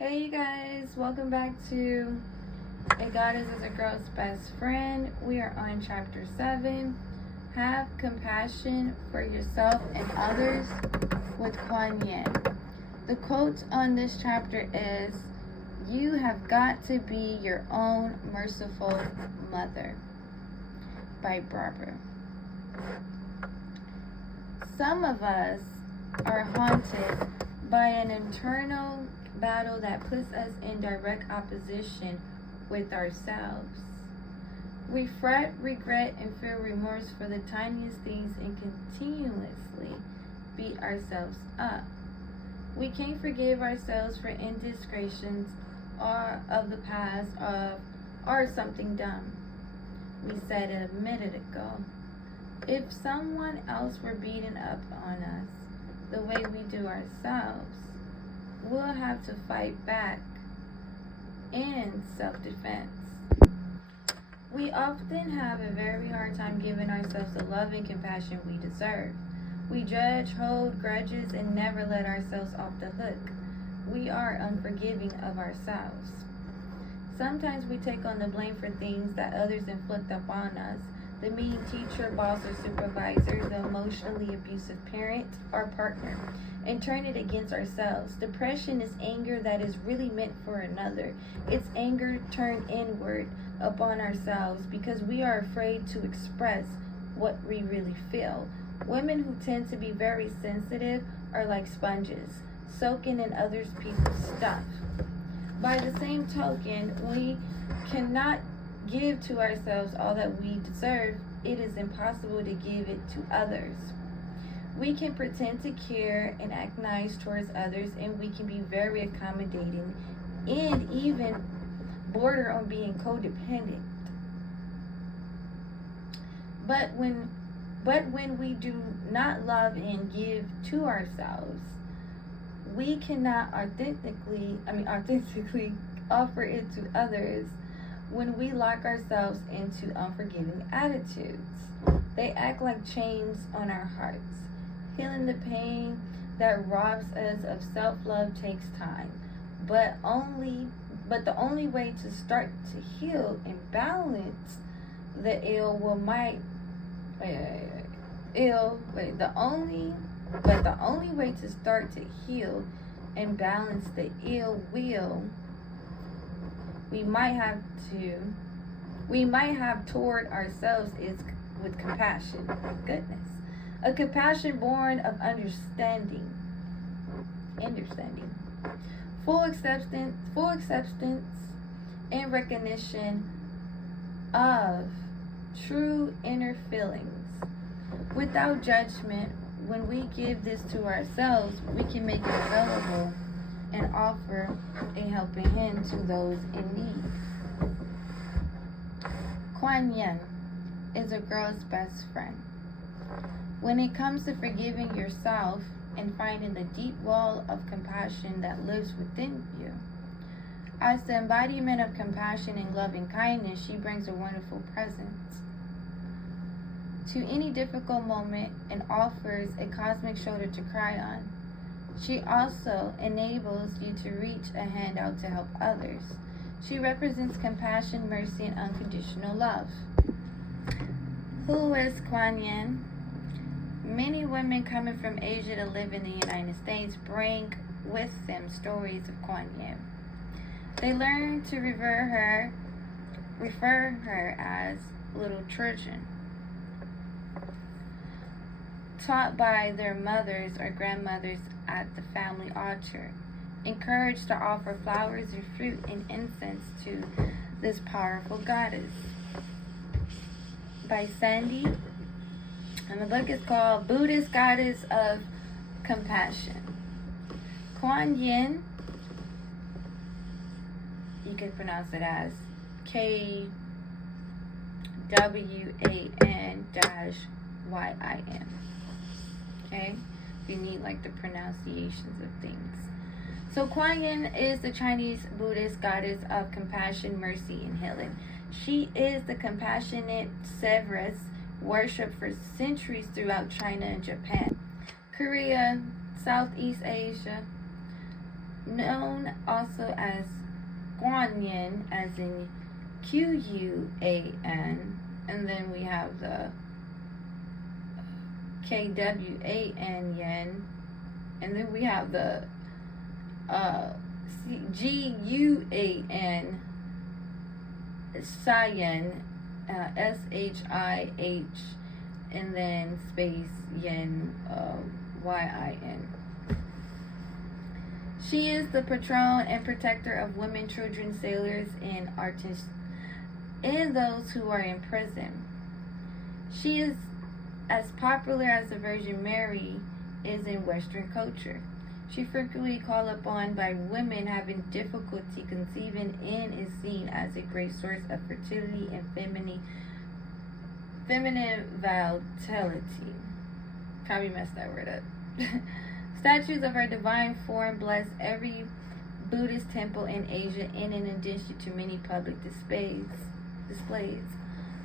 Hey you guys, welcome back to A Goddess is a Girl's Best Friend. We are on chapter 7. Have compassion for yourself and others with YIN. The quote on this chapter is, "You have got to be your own merciful mother," by Barbara. Some of us are haunted by an internal battle that puts us in direct opposition with ourselves. We fret, regret, and feel remorse for the tiniest things and continuously beat ourselves up. We can't forgive ourselves for indiscretions of the past or something dumb we said a minute ago. If someone else were beating up on us the way we do ourselves, we'll have to fight back in self-defense. We often have a very hard time giving ourselves the love and compassion we deserve. We judge, hold grudges, and never let ourselves off the hook. We are unforgiving of ourselves. Sometimes we take on the blame for things that others inflict upon us. The mean teacher, boss, or supervisor, the emotionally abusive parent or partner, and turn it against ourselves. Depression is anger that is really meant for another. It's anger turned inward upon ourselves because we are afraid to express what we really feel. Women who tend to be very sensitive are like sponges, soaking in other people's stuff. By the same token, we cannot give to ourselves all that we deserve. It is impossible to give it to others. We can pretend to care and act nice towards others, and we can be very accommodating and even border on being codependent. But when we do not love and give to ourselves, we cannot authentically offer it to others. When we lock ourselves into unforgiving attitudes, they act like chains on our hearts. Healing the pain that robs us of self-love takes time, but the only way to start to heal and balance the the only way to start to heal and balance the ill will we might have toward ourselves is with compassion. Goodness. A compassion born of understanding. Full acceptance and recognition of true inner feelings. Without judgment, when we give this to ourselves, we can make it available and offer a helping hand to those in need. YIN is a girl's best friend. When it comes to forgiving yourself and finding the deep well of compassion that lives within you, as the embodiment of compassion and loving kindness, she brings a wonderful presence to any difficult moment and offers a cosmic shoulder to cry on. She also enables you to reach a hand out to help others. She represents compassion, mercy, and unconditional love. Who is YIN? Many women coming from Asia to live in the United States bring with them stories of YIN. They learn to refer her as little children, taught by their mothers or grandmothers at the family altar, encouraged to offer flowers and fruit and incense to this powerful goddess. By Sandy, and the book is called Buddhist Goddess of Compassion. YIN, you can pronounce it as KWAN-YIN. Okay? You need like the pronunciations of things. So YIN is the Chinese Buddhist goddess of compassion, mercy, and healing. She is the compassionate Severus, worshipped for centuries throughout China and Japan, Korea, Southeast Asia, known also as YIN, as in KUAN, and then we have the KWAN yen, and then we have the GUAN Cheyenne, SHIH, and then space yen, YIN. She is the patron and protector of women, children, sailors, and artists, and those who are in prison. She is as popular as the Virgin Mary is in Western culture. She frequently called upon by women having difficulty conceiving and is seen as a great source of fertility and feminine vitality. Probably messed that word up. Statues of her divine form bless every Buddhist temple in Asia and in addition to many public displays.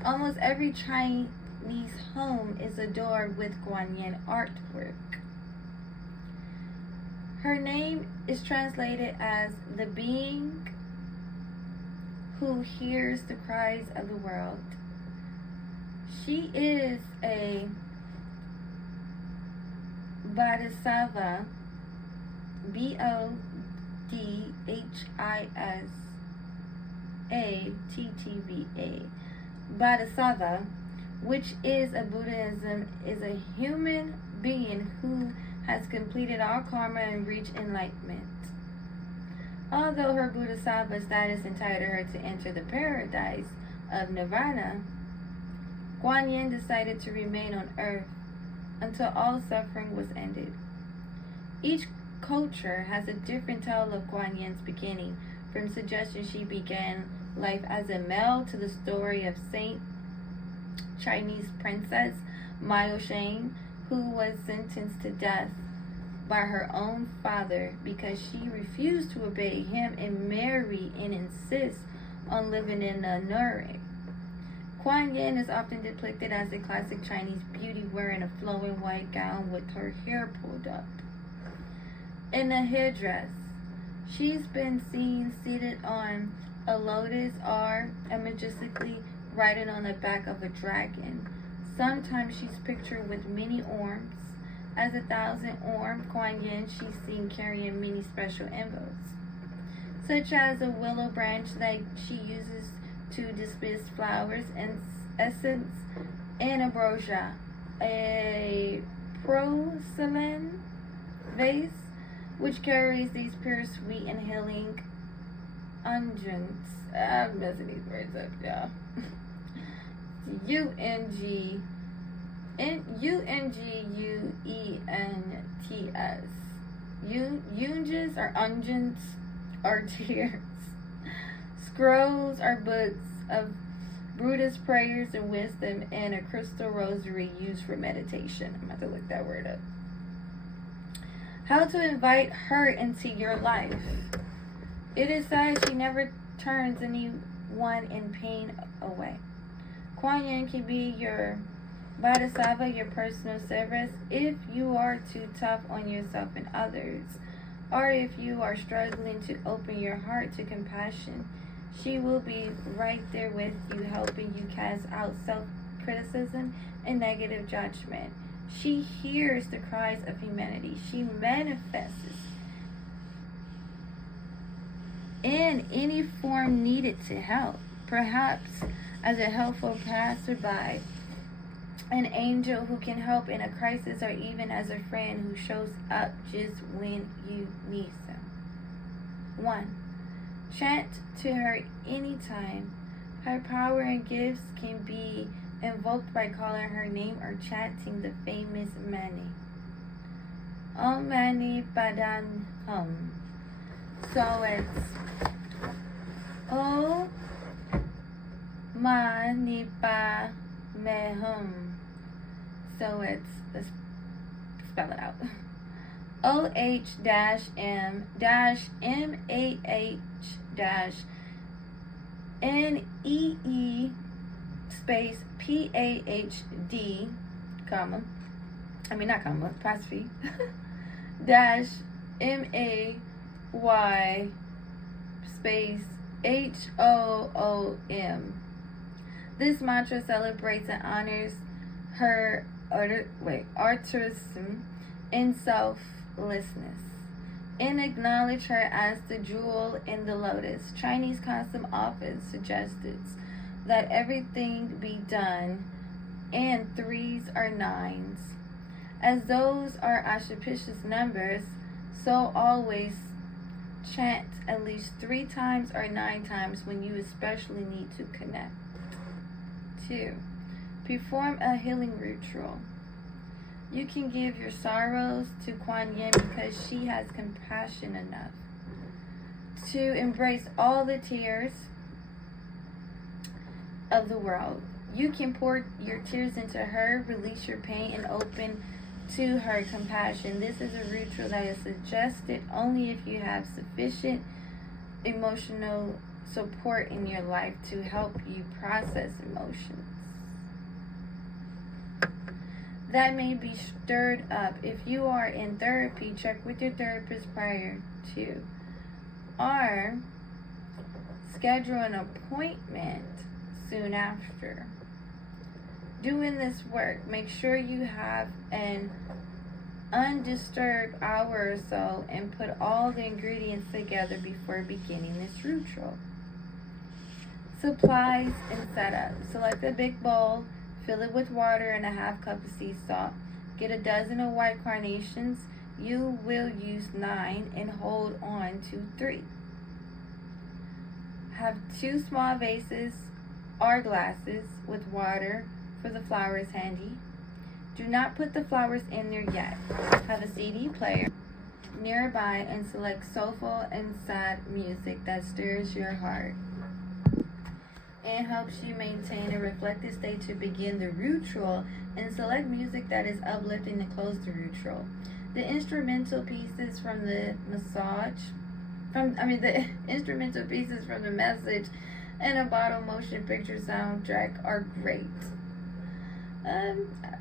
Almost every Chinese home is adorned with Guanyin artwork. Her name is translated as the being who hears the cries of the world. She is a Bodhisattva, Bodhisattva, Bodhisattva, which is a Buddhism, is a human being who has completed all karma and reached enlightenment. Although her Bodhisattva status entitled her to enter the paradise of Nirvana, Guanyin decided to remain on earth until all suffering was ended. Each culture has a different tale of Guanyin's beginning, from suggesting she began life as a male to the story of Saint Chinese princess Miao Shang, who was sentenced to death by her own father because she refused to obey him and marry and insist on living in the nunnery. Kuan Yin is often depicted as a classic Chinese beauty wearing a flowing white gown with her hair pulled up. In a headdress, she's been seen seated on a lotus or majestically riding on the back of a dragon. Sometimes she's pictured with many arms. As a 1,000-armed Kuan Yin, she's seen carrying many special emblems, such as a willow branch that she uses to disperse flowers and essence, and ambrosia, a porcelain vase which carries these pure, sweet, and healing unguents. I'm messing these words up, y'all. Unguents. Unguents or unguents are tears. Scrolls are books of Buddhist prayers and wisdom, and a crystal rosary used for meditation. I'm about to look that word up. How to invite her into your life. It is said she never turns anyone in pain away. Kuan Yin can be your Bodhisattva, your personal service, if you are too tough on yourself and others, or if you are struggling to open your heart to compassion. She will be right there with you, helping you cast out self-criticism and negative judgment. She hears the cries of humanity. She manifests in any form needed to help, perhaps as a helpful passerby, an angel who can help in a crisis, or even as a friend who shows up just when you need them. 1. Chant to her anytime. Her power and gifts can be invoked by calling her name or chanting the famous Mani. Om Mani Padme Hum. So it's Om Mani Padme Hum. So let's spell it out. OH-M-AH-NEE space PAHD, comma, apostrophe, dash MANI Y space HOOM. This mantra celebrates and honors her altruism and selflessness, and acknowledge her as the jewel in the lotus. Chinese custom often suggests that everything be done in threes or nines. As those are auspicious numbers, so always chant at least 3 times or 9 times when you especially need to connect. 2. Perform a healing ritual. You can give your sorrows to KUAN YIN because she has compassion enough to embrace all the tears of the world. You can pour your tears into her, release your pain, and open to her compassion. This is a ritual that is suggested only if you have sufficient emotional support in your life to help you process emotions that may be stirred up. If you are in therapy, check with your therapist prior to, or schedule an appointment soon after. Doing this work, make sure you have an undisturbed hour or so and put all the ingredients together before beginning this ritual. Supplies and setup. Select a big bowl, fill it with water and a half cup of sea salt. Get a dozen of white carnations. You will use 9 and hold on to 3. Have 2 small vases or glasses with water for the flowers handy. Do not put the flowers in there yet. Have a CD player nearby and select soulful and sad music that stirs your heart and helps you maintain a reflective state to begin the ritual, and select music that is uplifting to close the ritual. The instrumental pieces from the instrumental pieces from the message and a bottle motion picture soundtrack are great.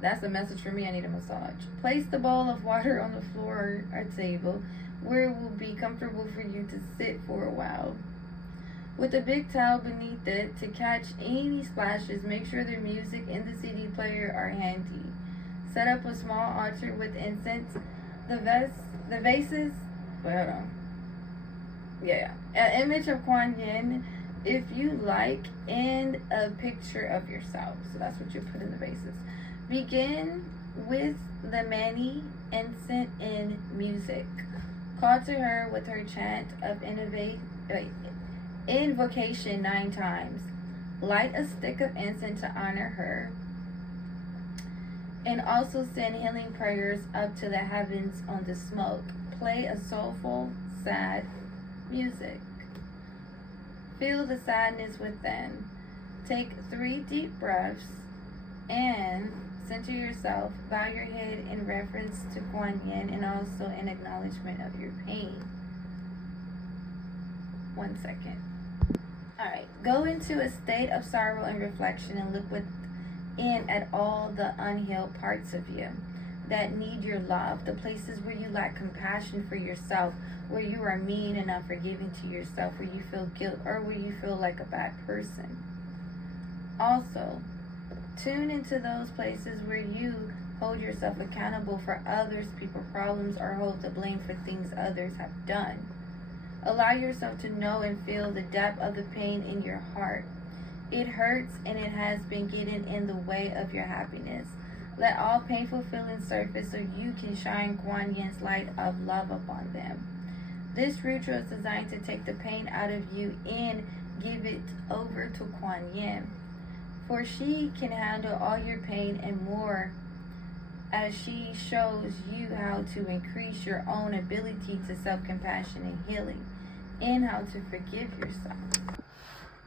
That's a message for me. I need a massage. Place the bowl of water on the floor or table where it will be comfortable for you to sit for a while, with a big towel beneath it to catch any splashes. Make sure the music and the CD player are handy. Set up a small altar with incense. The vases. Wait, hold on. An image of KUAN YIN, if you like, and a picture of yourself. So that's what you put in the vases. Begin with the mani, incense, and music. Call to her with her chant of invocation 9 times. Light a stick of incense to honor her, and also send healing prayers up to the heavens on the smoke. Play a soulful, sad music. Feel the sadness within. Take 3 deep breaths and center yourself. Bow your head in reference to KUAN YIN and also in acknowledgement of your pain. 1 second. Alright, go into a state of sorrow and reflection and look within at all the unhealed parts of you that need your love, the places where you lack compassion for yourself, where you are mean and unforgiving to yourself, where you feel guilt, or where you feel like a bad person. Also, tune into those places where you hold yourself accountable for others' people's problems or hold the blame for things others have done. Allow yourself to know and feel the depth of the pain in your heart. It hurts and it has been getting in the way of your happiness. Let all painful feelings surface so you can shine KUAN YIN's light of love upon them. This ritual is designed to take the pain out of you and give it over to KUAN YIN, for she can handle all your pain and more, as she shows you how to increase your own ability to self-compassion and healing, and how to forgive yourself.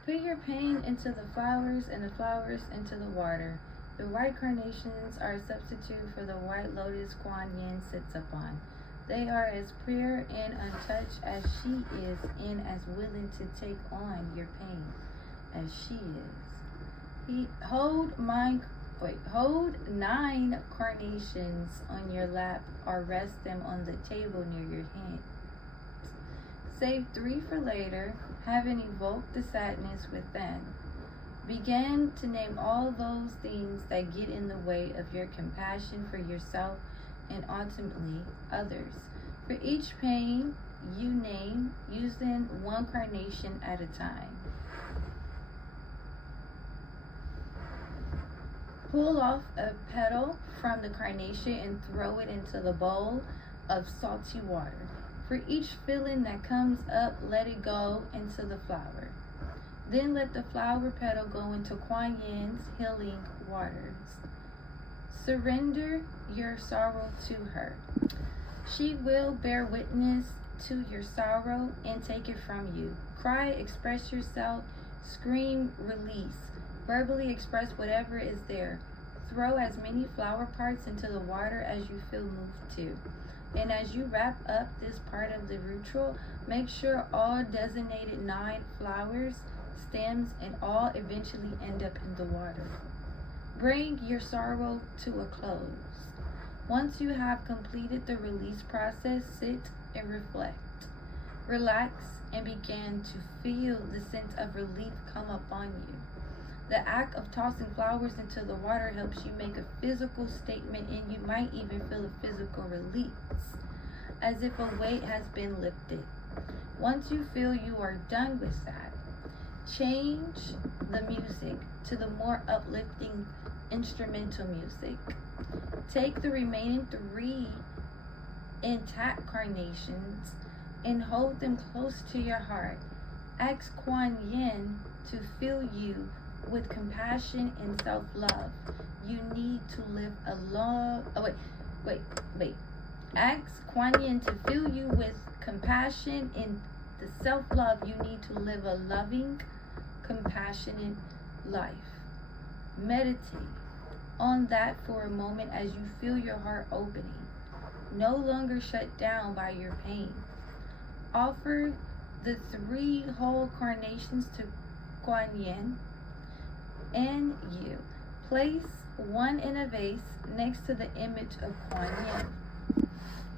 Put your pain into the flowers and the flowers into the water. The white carnations are a substitute for the white lotus KUAN YIN sits upon. They are as pure and untouched as she is, and as willing to take on your pain as she is. Hold 9 carnations on your lap or rest them on the table near your hand. Save 3 for later, having evoked the sadness within. Begin to name all those things that get in the way of your compassion for yourself and ultimately others. For each pain you name, using one carnation at a time. Pull off a petal from the carnation and throw it into the bowl of salty water. For each feeling that comes up, let it go into the flower. Then let the flower petal go into KUAN YIN's healing waters. Surrender your sorrow to her. She will bear witness to your sorrow and take it from you. Cry, express yourself, scream, release. Verbally express whatever is there. Throw as many flower parts into the water as you feel moved to. And as you wrap up this part of the ritual, make sure all designated 9 flowers, stems, and all eventually end up in the water. Bring your sorrow to a close. Once you have completed the release process, sit and reflect. Relax and begin to feel the sense of relief come upon you. The act of tossing flowers into the water helps you make a physical statement, and you might even feel a physical release, as if a weight has been lifted. Once you feel you are done with that, change the music to the more uplifting instrumental music. Take the remaining 3 intact carnations and hold them close to your heart. Ask KUAN YIN to fill you with compassion and self-love. You need to live a long... Ask KUAN YIN to fill you with compassion and the self-love you need to live a loving, compassionate life. Meditate on that for a moment as you feel your heart opening, no longer shut down by your pain. Offer the 3 whole carnations to KUAN YIN and you. Place one in a vase next to the image of KUAN YIN,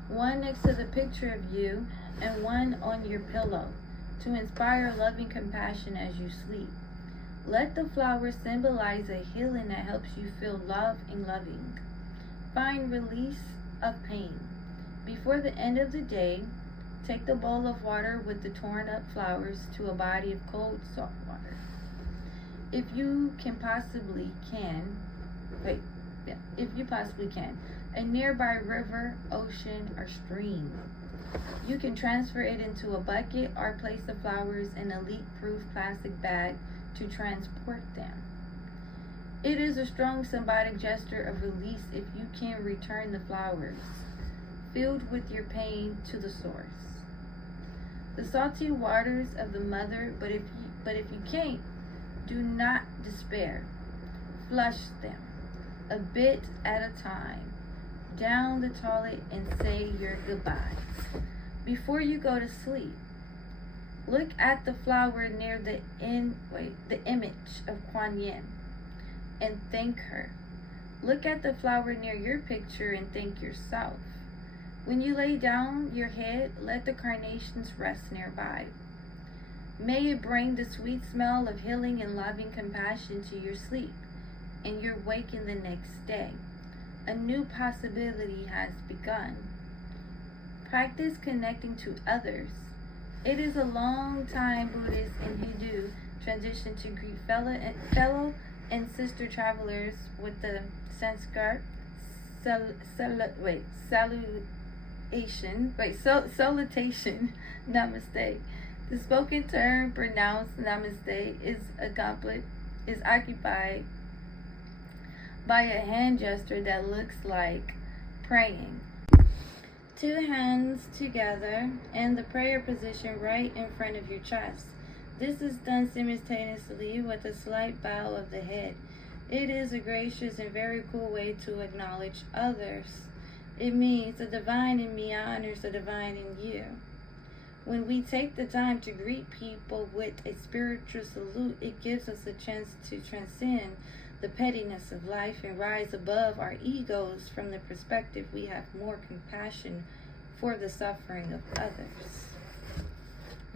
one next to the picture of you, and one on your pillow to inspire loving compassion as you sleep. Let the flowers symbolize a healing that helps you feel love and loving. Find release of pain. Before the end of the day, take the bowl of water with the torn up flowers to a body of cold salt water. If you possibly can, a nearby river, ocean, or stream. You can transfer it into a bucket or place the flowers in a leak-proof plastic bag to transport them. It is a strong symbolic gesture of release if you can return the flowers, filled with your pain, to the source. The salty waters of the mother, but if you can't, do not despair. Flush them, a bit at a time, down the toilet and say your goodbyes. Before you go to sleep, look at the flower near the image of KUAN YIN and thank her. Look at the flower near your picture and thank yourself. When you lay down your head, let the carnations rest nearby. May it bring the sweet smell of healing and loving compassion to your sleep, and you're waking the next day. A new possibility has begun. Practice connecting to others. It is a long time Buddhist and Hindu tradition to greet fellow and sister travelers with the Sanskrit salutation, namaste. The spoken term pronounced namaste is occupied by a hand gesture that looks like praying. 2 hands together in the prayer position right in front of your chest. This is done simultaneously with a slight bow of the head. It is a gracious and very cool way to acknowledge others. It means the divine in me honors the divine in you. When we take the time to greet people with a spiritual salute, it gives us a chance to transcend the pettiness of life and rise above our egos. From the perspective we have more compassion for the suffering of others.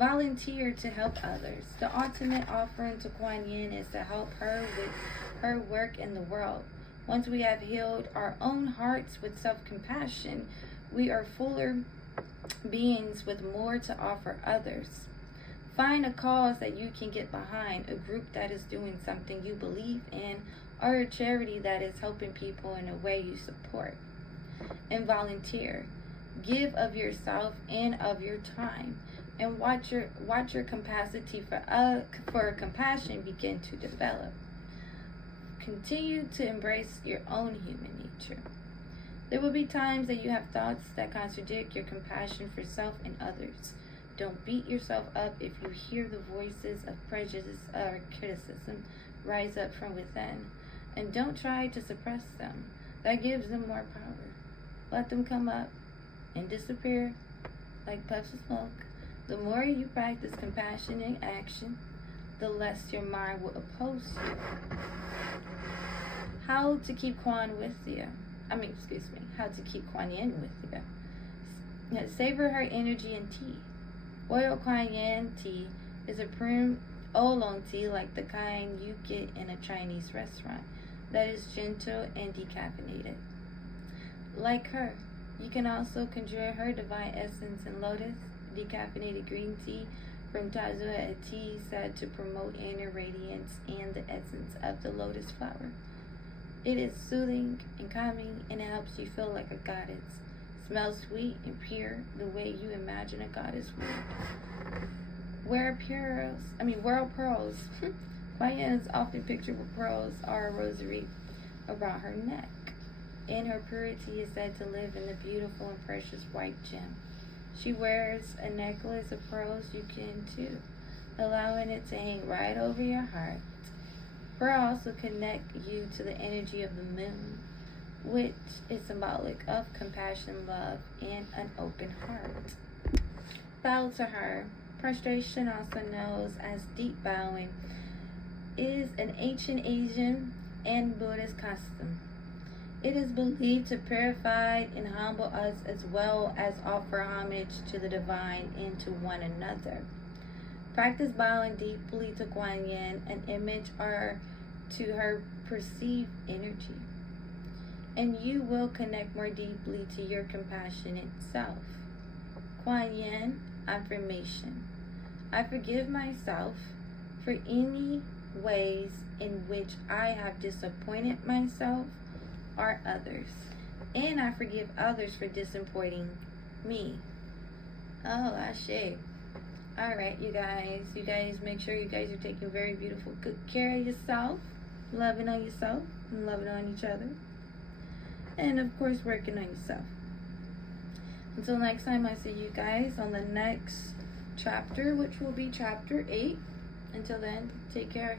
Volunteer to help others. The ultimate offering to Kuan Yin is to help her with her work in the world. Once we have healed our own hearts with self-compassion, we are fuller beings with more to offer others. Find a cause that you can get behind, a group that is doing something you believe in, or a charity that is helping people in a way you support. And volunteer. Give of yourself and of your time, and watch your capacity for compassion begin to develop. Continue to embrace your own human nature. There will be times that you have thoughts that contradict your compassion for self and others. Don't beat yourself up if you hear the voices of prejudice or criticism rise up from within, and don't try to suppress them. That gives them more power. Let them come up and disappear like puffs of smoke. The more you practice compassion in action, the less your mind will oppose you. How to keep Kuan with you. How to keep Kuan Yin with you. Savor her energy in tea. Royal Kuan Yin tea is a prim oolong tea like the kind you get in a Chinese restaurant that is gentle and decaffeinated. Like her, you can also conjure her divine essence in lotus, decaffeinated green tea from Tazua, a tea said to promote inner radiance and the essence of the lotus flower. It is soothing and calming, and it helps you feel like a goddess. Smells sweet and pure, the way you imagine a goddess would. Wear pearls. Kuan Yin is often pictured with pearls or a rosary around her neck. And her purity is said to live in the beautiful and precious white gem. She wears a necklace of pearls. You can too, allowing it to hang right over your heart. Pearl also connect you to the energy of the moon, which is symbolic of compassion, love, and an open heart. Bow to her. Prostration, also known as deep bowing, is an ancient Asian and Buddhist custom. It is believed to purify and humble us as well as offer homage to the divine and to one another. Practice bowing deeply to Kuan Yin, an image or to her perceived energy, and you will connect more deeply to your compassionate self. Kuan Yin affirmation. I forgive myself for any ways in which I have disappointed myself or others, and I forgive others for disappointing me. Oh, Ashe. Alright, you guys make sure you guys are taking very beautiful good care of yourself, loving on yourself and loving on each other, and of course working on yourself. Until next time, I see you guys on the next chapter, which will be chapter 8. Until then, take care.